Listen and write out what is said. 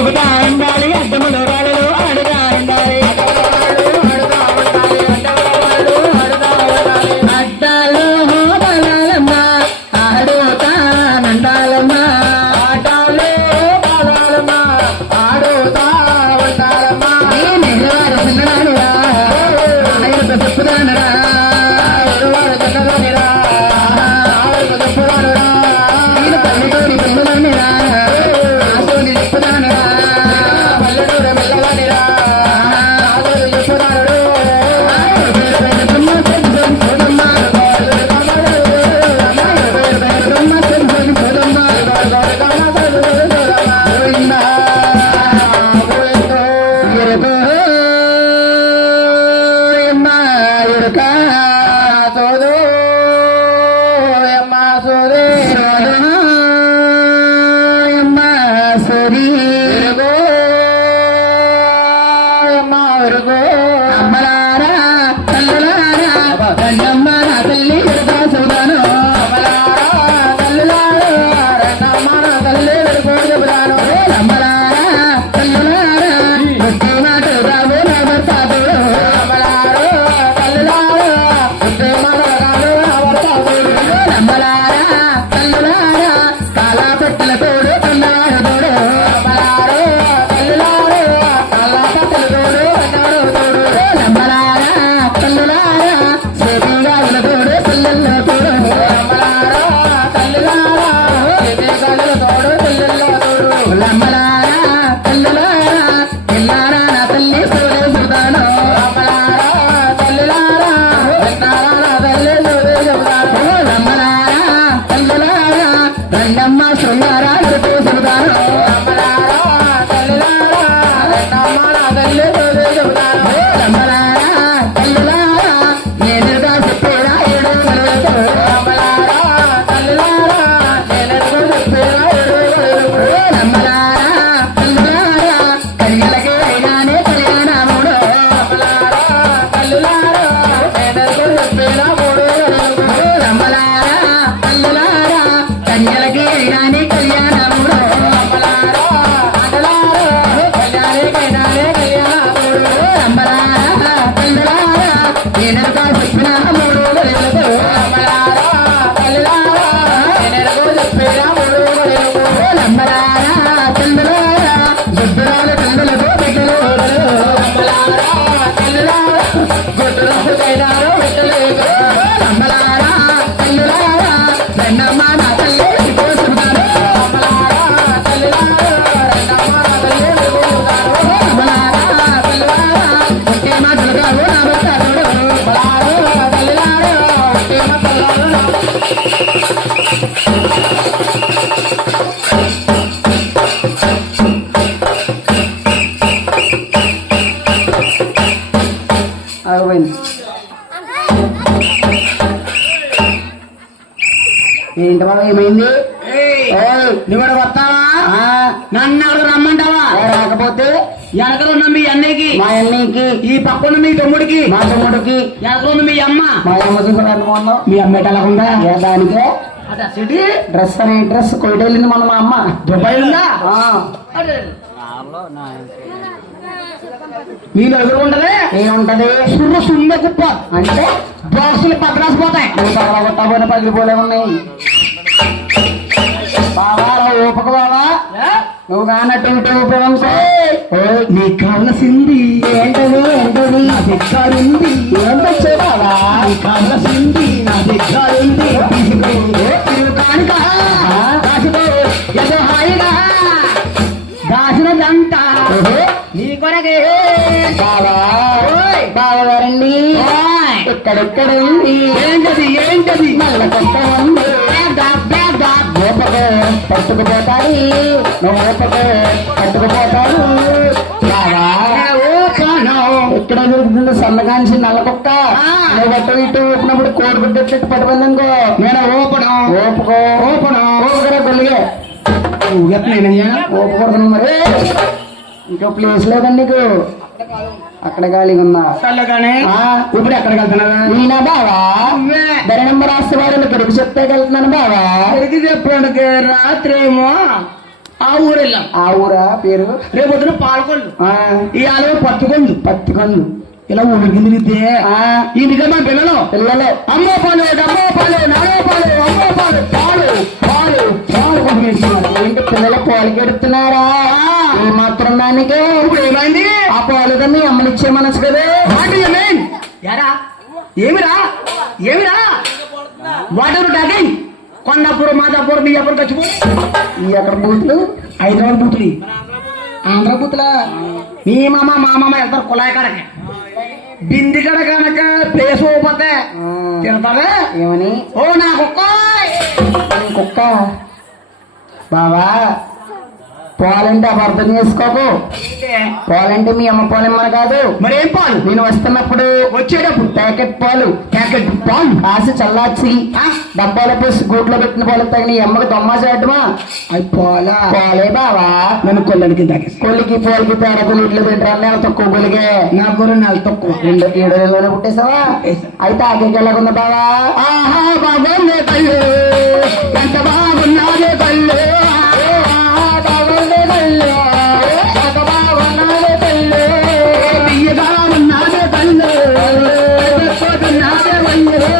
Everybody. అమ్మలారా తల్లులారా రండమ్మ నా తల్లి கல்யாணே கல்யாணம் అరవైంది ఏంటి బాబు ఏమైంది? నువ్వు వస్తావా? నన్ను అక్కడ రమ్మంటావా? రాకపోతే? వెనకలో ఉన్న మీ అన్నయ్యకి మా అన్నయ్యకి. ఈ పక్కన మీ తమ్ముడికి మా తమ్ముడికి. వెనకలో ఉన్న మీ అమ్మ. మా అమ్మ చూసుకున్నాను మీ అమ్మ ఎలా ఉందా? దానికే? సిటీ డ్రెస్ అని డ్రెస్ కొయిటెళ్ళింది మన మా అమ్మ. దుబాయ్ ఉందా? మీలో ఎదురు ఉండదే ఏముంటది సుర్ర సున్న కుప్ప. అంటే? బాక్సులు పద్రాసు పోతాయి. పగలగొట్టబోయిన పగిలిపోలే ఉన్నాయి. బావా నువ్వు కానట్టు ఊపవంశే నీ ఏంటది? ఏంటది? నా దిక్కారుంది ఏంటొచ్చే బావా? నీ నా దిక్కారుంది నువ్వు కానుక. దాచుకో. ఏదో హాయిగా. దాచిన జంట నీ కొరకే బావా బావగారండి. ఇక్కడెక్కడ ఉంది ఏంటది ఏంటది? మళ్ళీ కొత్త ఉంది. గోపకు పట్టుకుపోతాడు నువ్వు గోపకు పట్టుకుపోతాడు ఇక్కడ దొరుకుతుంది సన్నగాంచి నల్ల కుక్క నువ్వు అటు ఇటు ఊపినప్పుడు కోడి ఎట్టు పట్టుకుందనుకో. నేను ఓపడం ఓపుకో ఓపడం ఓపుకరా గొల్లిగే. ఊగట్లేనయ్యా ఓపకూడదు మరి. ఇంకో ప్లేస్ లేదండి నీకు. అక్కడ ఖాళీగా ఉన్నా ఆ, ఇప్పుడు ఎక్కడికి వెళ్తున్నావా? నేనా బావా? నువ్వే. ధరణమ్మ రాష్ట్ర వారిని ఇక్కడికి చెప్తే వెళ్తున్నాను బావా. ఎక్కడికి చెప్పడానికి రాత్రి ఏమో ఆ ఊరు వెళ్ళాం. ఆ ఊరా పేరు? రేపు పొద్దున పాలకొల్లు. ఆ, ఇవాళ పత్తికొండు పత్తికొందు ఇలా ఊరికి తిరిగితే ఆ, ఈ నిజం మా పిల్లలు. పిల్లలు. అమ్మో పాలు డమ్మో పాలు నానో పాలు అమ్మో పాలు పాలు పాలు పాలు పంపించుకున్నారు ఏంటి పిల్లలు పాలు కెడుతున్నారా ఈ దానికి ఇప్పుడు ఏమైంది? ఆ పాలుగా మీ అమ్మనిచ్చే మనసు కదా. యారా ఏమిరా? ఏమిరా? Whatever talking Kondapuram Madapuram Biyyapuram ఖర్చు ఈ అక్కడ బూతులు హైదరాబాద్ బూతులు. ఆంధ్ర బూతులా? మీ మామ మా మామ వెళ్తారు కుళాయి కడకి. బింది కడ కనుక ప్లేస్ పోతే తిడతారా ఏమని? ఓ నా కుక్క. కుక్క. బావా పాలంటే అపార్థం చేసుకోకు? పాలంటే మీ అమ్మ పాలెమ్మన కాదు. మరి ఏం పాలు? నేను వస్తున్నప్పుడు వచ్చేటప్పుడు? ప్యాకెట్ పాలు. ప్యాకెట్ పాలు? కాసి చల్లార్చి? డబ్బాల పోసి గూట్లో పెట్టిన పాలు తగిన అమ్మకి దొమ్మ చేయటమా అవి పాలా? పాలే బావా. నన్ను కొల్లడికి తాగేసి కొల్లికి పోలికి తేడాకులు ఇట్లు తింటారు? నేను తక్కువ కొలిగే నా కూర నెల తక్కువ. రెండు ఏడు నెలలోనే పుట్టేసావా అయితే ఎలాగుందా బావా? ఆహా బాబా Yeah.